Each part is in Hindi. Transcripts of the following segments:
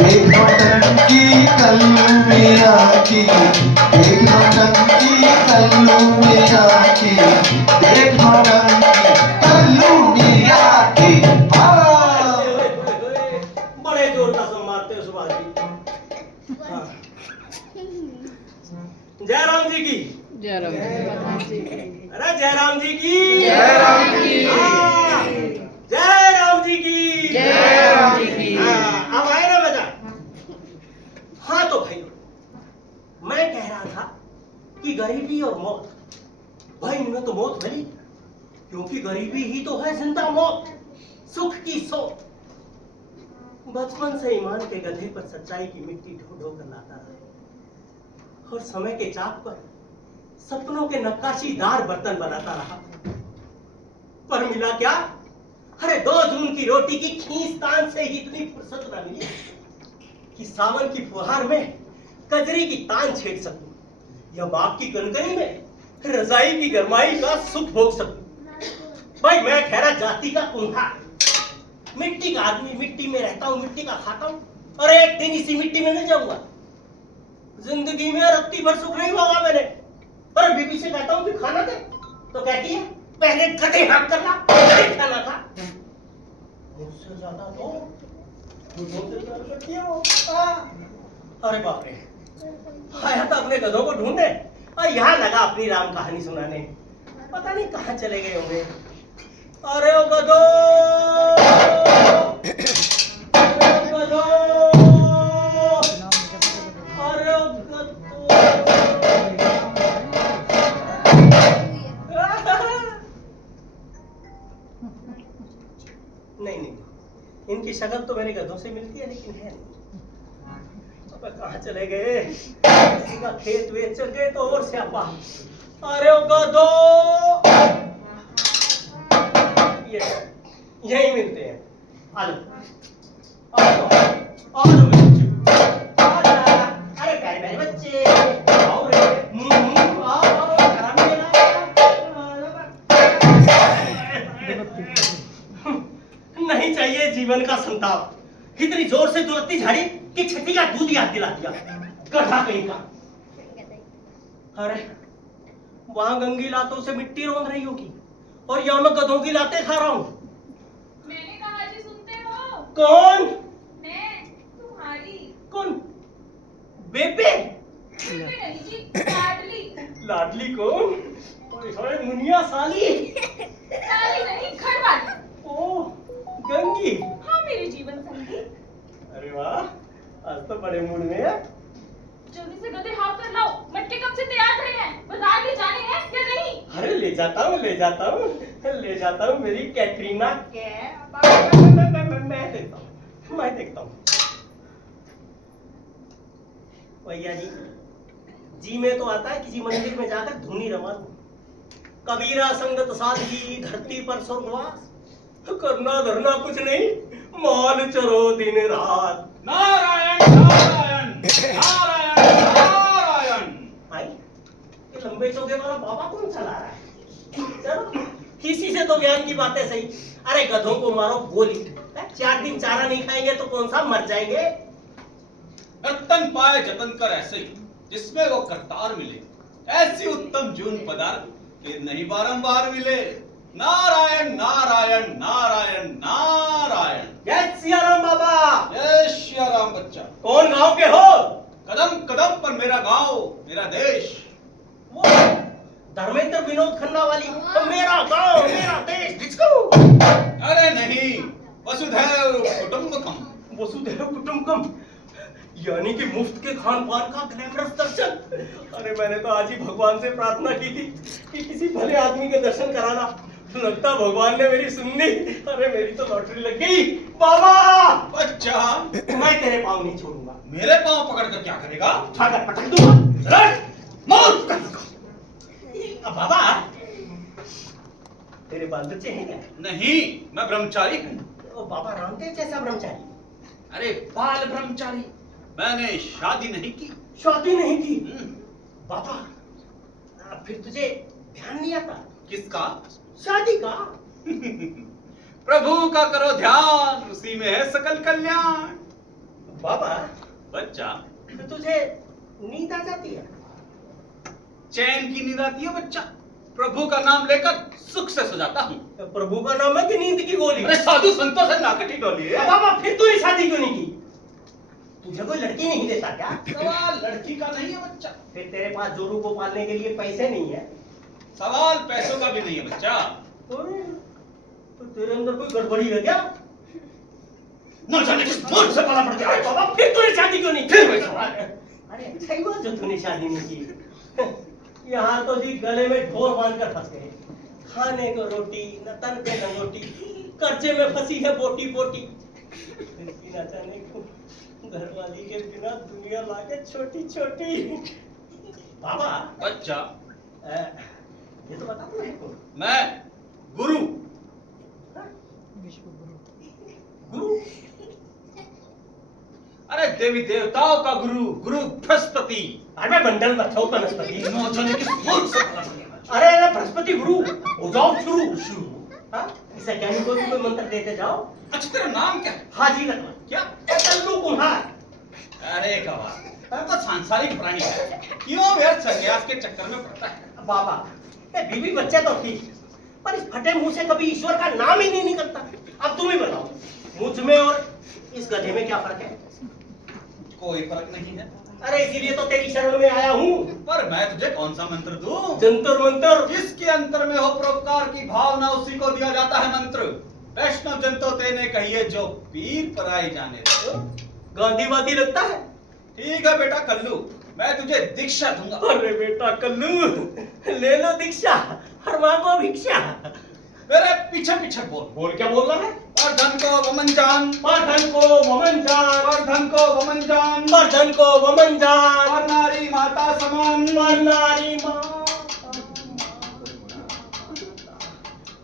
देखो टंकी कल्लू मिया की, देखो टंकी कल्लू मिया की, देखो टंकी कल्लू मिया की। बड़े जोर का सब मारते हो सुभाष जी। हाँ। जयराम जी की जयराम जी। अरे जयराम जी की जयराम जी। हाँ, जयराम जी की जयराम जी की। हाँ, अब आए ना मजा। हाँ तो भाई मैं कह रहा था कि गरीबी और मौत, भाई इनमें तो मौत भली, क्योंकि गरीबी ही तो है जिंदा मौत, सुख की सोच। बचपन से ईमान के गधे पर सच्चाई की मिट्टी ढो ढो कर लाता रहा, और समय के चाक पर सपनों के नक्काशीदार बर्तन बनाता रहा, पर मिला क्या? अरे 2 जून की रोटी की खींचतान से ही इतनी फुर्सत न मिली कि सावन की फुहार में कजरी की तान छेड़ सकूं, या बाप की कनकनी में रजाई की गरमाई का सुख भोग सकूं। भाई मैं खैरा जाति का कुंठा, मिट्टी का आदमी, मिट्टी में रहता हूँ, मिट्टी का खाता हूँ, और एक दिन इसी मिट्टी में नहीं जाऊंगा। जिंदगी में रत्ती भर सुख नहीं होगा मैंने। पर बीबी से कहता हूँ कि खाना दे, तो कहती है पहले गधे हाथ कर ला, फिर खाना खा। मुझसे ज्यादा तो दूधों से प्यार करती है वो। अरे बाप रे, आया था अपने गधों को ढूंढने और यहाँ लगा अपनी राम कहानी सुनाने। पता नहीं कहाँ चले गए होंगे। अरे ओ गधो, गधो, अरे ओ गधो। नहीं, इनकी शक्ल तो मेरे गधों से मिलती है, लेकिन है नहीं। अब कहाँ चले गए? किसी का खेत वेच चल गए तो और स्यापा। अरे ओ गधो, यही मिलते हैं। आलो, आलो, आलो मेरे बच्चे, आजा। अरे प्यारे प्यारे बच्चे, आओ रे, आओ, खराब नहीं है। नहीं चाहिए जीवन का संताप, इतनी जोर से दुलत्ती झाड़ी कि छठी का दूध याद दिला दिया, गधा कहीं का। अरे वहां गंगी लातों से मिट्टी रोंद रही होगी, और यहाँ मैं गधों की लातें खा रहा हूँ। मैंने कहा जी, सुनते हो? कौन? मैं तुम्हारी कौन? बेबे? बेबे नहीं जी, लाडली। लाडली कौन? ओए मुनिया साली। साली नहीं, घरवाली। ओ गंगी। हाँ, मेरे जीवन संगी। अरे वाह, आज तो बड़े मूड में है। जल्दी से गधे हाथ कर लाओ, मटके कब से तैयार खड़े हैं, बाजार ले जाने हैं या नहीं? अरे ले जाता हूँ, ले जाता हूँ, ले जाता हूँ। मेरी कैटरीना के मैं देखता हूँ। भैया जी में तो आता है किसी मंदिर में जाकर धुनी रवा दूं। कबीरा संगत सादगी, धरती पर स्वर्गवास, करना धरना कुछ नहीं, माल चरो दिन रात। नारायण नारायण नारायण नारायण। भाई ये लंबे चौके वाला बाबा कौन चला रहा है? चलो किसी से तो ज्ञान की बातें सही। अरे गधों को मारो गोली, 4 दिन चारा नहीं खाएंगे तो कौन सा मर जाएंगे। रतन पाए जतन कर ऐसे ही, जिसमें वो करतार मिले, ऐसी उत्तम जून पदार्थ फिर नहीं बारंबार मिले। नारायण नारायण नारायण नारायण। जय सिया राम बाबा। जय श्री राम बच्चा। कौन गांव के हो? कदम कदम पर मेरा गांव, मेरा देश। वो धर्मेंद्र विनोद खन्ना वाली तो मेरा गांव मेरा देश डिस्को। अरे नहीं, वसुधैव कुटुंबकम। वसुधैव कुटुंबकम यानी कि मुफ्त के खान पान का ग्लैमरस दर्शन। अरे मैंने तो आज ही भगवान से प्रार्थना की थी कि किसी भले आदमी के दर्शन कराना, लगता भगवान ने मेरी सुन ली। अरे मेरी तो लॉटरी लग गई। बाबा बच्चा, मैं तेरे पाँव नहीं छोड़ूंगा। मेरे पांव पकड़कर क्या करेगा? उठाकर पटक दूंगा। मार। अब बाबा तेरे बाल बच्चे हैं क्या? नहीं, मैं ब्रह्मचारी हूँ। ओ बाबा रामदेव जैसा ब्रह्मचारी? अरे बाल ब्रह्मचारी, मैंने शादी नहीं की। शादी नहीं की? बाबा फिर तुझे ध्यान नहीं आता? किसका? शादी का। प्रभु का करो ध्यान, उसी में है सकल कल्याण। बाबा बच्चा, तो तुझे नींद आ जाती है? चैन की नींद आती है बच्चा। प्रभु का नाम लेकर सुख से सो जाता हूँ। तो प्रभु का नाम है कि नींद की गोली? अरे साधु संतों से नाकटी डोली है। बाबा फिर तूने शादी क्यों नहीं की? तुझे कोई लड़की नहीं देता क्या? सवाल लड़की का नहीं है बच्चा, फिर तेरे पास जोरू को पालने के लिए पैसे नहीं है? सवाल पैसों का भी नहीं है बच्चा। अरे, तो तेरे अंदर कोई गड़बड़ी है क्या? न जाने किस मूर्ख से पाला पड़ गया है। बाबा फिर तूने शादी क्यों नहीं की? फिर वही सवाल। अरे अच्छा ही हुआ जो तूने शादी नहीं की। यहाँ तो जी गले में ढोल बांध कर फंस गए। खाने को रोटी न तन पे लंगोटी, कर्जे में फंसी है बोटी बोटी। फिर न जाने को घरवाली के बिना दुनिया लागे छोटी छोटी। बाबा बच्चा, ये तो बता तू है कौन? मैं गुरु। गुरु? अरे देवी देवताओं का गुरु, गुरु बृहस्पति। अरे बंडल मत हो बनस्पति। न जाने किस मूर्ख से पाला पड़ गया है। अरे बृहस्पति गुरु हो जाओ शुरू। हाँ इसे ज्ञानी को भी कोई मंत्र देते जाओ। अच्छा तेरा नाम क्या है? हाजी लगवा क्या? कल्लू कुम्हार। अरे गवार, तो सांसारिक प्राणी है, क्यों व्यर्थ संन्यास के चक्कर में पड़ता है? बाबा ये बीवी बच्चे तो ठीक, पर इस फटे मुंह से कभी ईश्वर का नाम ही नहीं निकलता। अब तुम ही बताओ, मुझ में और इस गधे में क्या फर्क है? कोई फर्क नहीं है। अरे इसीलिए तो तेरी शरण में आया हूँ। पर मैं तुझे कौन सा मंत्र दूं? जंतर मंतर। जिसके अंतर में हो परोपकार की भावना, उसी को दिया जाता है मंत्र। वैष्णव जन तो तेने कहिए जो पीर पराई जाने दो। गांधीवादी लगता है। ठीक है बेटा कल्लू, मैं तुझे दीक्षा दूंगा। अरे बेटा कल्लू ले लो दीक्षा और मांगो भिक्षा। मेरे पीछे पीछे बोल। बोल क्या बोलना है? और धन को वमन जान, और धन को वमन जान, और धन को वमन जान, और धन को वमन जान, और नारी माता समान, और नारी माता।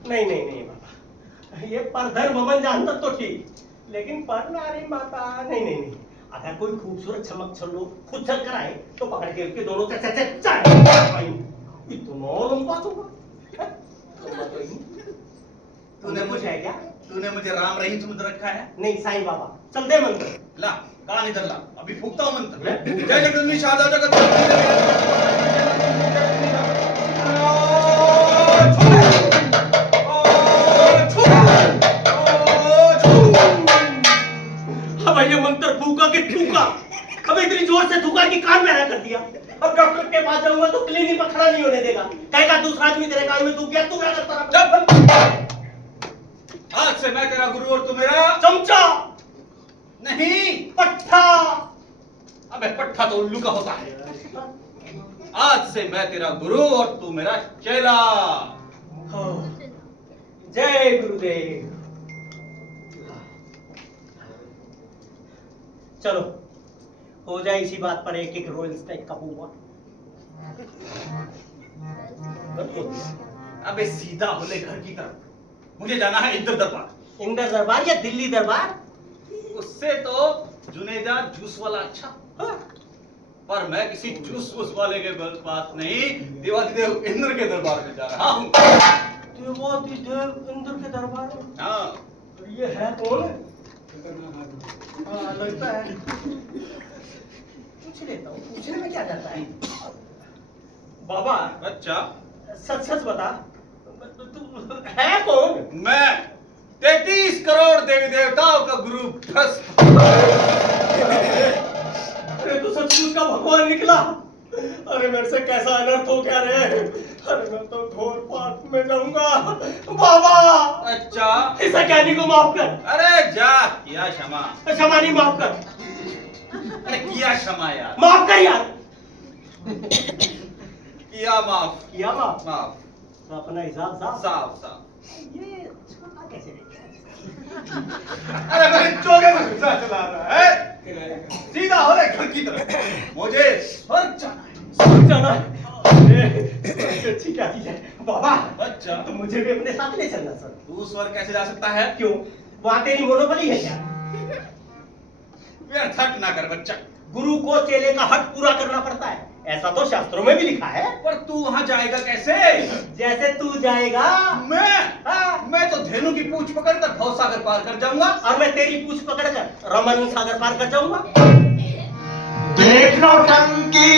नहीं बाबा, ये पर धन वमन जान तक तो ठीक, लेकिन पर नारी माता नहीं। अगर कोई खूबसूरत चमक छल्लो खुद चल कर आए तो पकड़ के उसके दोनों इतना लंबा तूने मुझे है क्या? तूने मुझे राम रहीम समझ रखा है? नहीं साईं बाबा, चल दे मंत्र। ला कान इधर ला, अभी फूकता हूँ मंत्र। जय जगदम्बी शारदा जगत। अब ये मंत्र फूका कि थूका, अब इतनी जोर से थूका कि कान में रह कर दिया। अब डॉक्टर के पास जाऊंगा तो क्लिनिक में खड़ा नहीं होने देगा, कहेगा दूसरा आदमी तेरे कान में थूक गया, तू क्या करता रहा? आज से मैं तेरा गुरु और तू मेरा चमचा नहीं पट्टा। अबे पट्टा तो उल्लू का होता है। आज से मैं तेरा गुरु और तू मेरा चेला। जय गुरुदेव। चलो हो जाए इसी बात पर एक एक रोल स्टेक का हुआ। अबे सीधा होले घर की तरफ, मुझे जाना है इंद्र दरबार। इंदर दरबार या दिल्ली दरबार? उससे तो जुनेजा जूस वाला अच्छा। हाँ। पर मैं किसी जूस वूस वाले के पास नहीं, देवाधिदेव इंद्र के दरबार में जा रहा हूँ। देवाधिदेव इंद्र के दरबार में? हाँ। ये है कौन? हाँ लगता है। पूछ लेता हूँ, पूछने में क्या जाता है? बाबा अच्छा, सच बता, तू है कौन? मैं 33 करोड़ देवी देवताओं का गुरु बृहस्पति। अरे तू सचमुच का भगवान निकला। अरे मेरे से कैसा अनर्थ हो गया रे। अरे मैं तो घोर पाप में जाऊंगा बाबा। अच्छा, इस ज्ञानी को माफ कर। अरे जा, किया क्षमा। क्षमा नहीं, माफ कर। अरे किया क्षमा यार, माफ कर यार। किया माफ, किया माफ। माफ, तो अपना हिसाब साफ। साफ साफ। ये छोटा कैसे देखा? अरे मेरे चोगे में घुसा चला रहा है। सीधा हो रहे घर की तरफ, मुझे स्वर्ग जाना है। स्वर्ग जाना है? अरे अच्छी क्या चीज है बाबा। अच्छा, तो मुझे भी अपने साथ ले चलना सर। तू स्वर्ग कैसे जा सकता है? क्यों, वहां तेरी मोनोपोली है क्या? व्यर्थ हट ना कर बच्चा। गुरु को चेले का हक पूरा करना पड़ता है, ऐसा तो शास्त्रों में भी लिखा है। पर तू वहां जाएगा कैसे? जैसे तू जाएगा मैं तो धेनु की पूंछ पकड़कर भवसागर पार कर जाऊंगा। और मैं तेरी पूंछ पकड़कर रमन सागर पार कर जाऊंगा। देख नौटंकी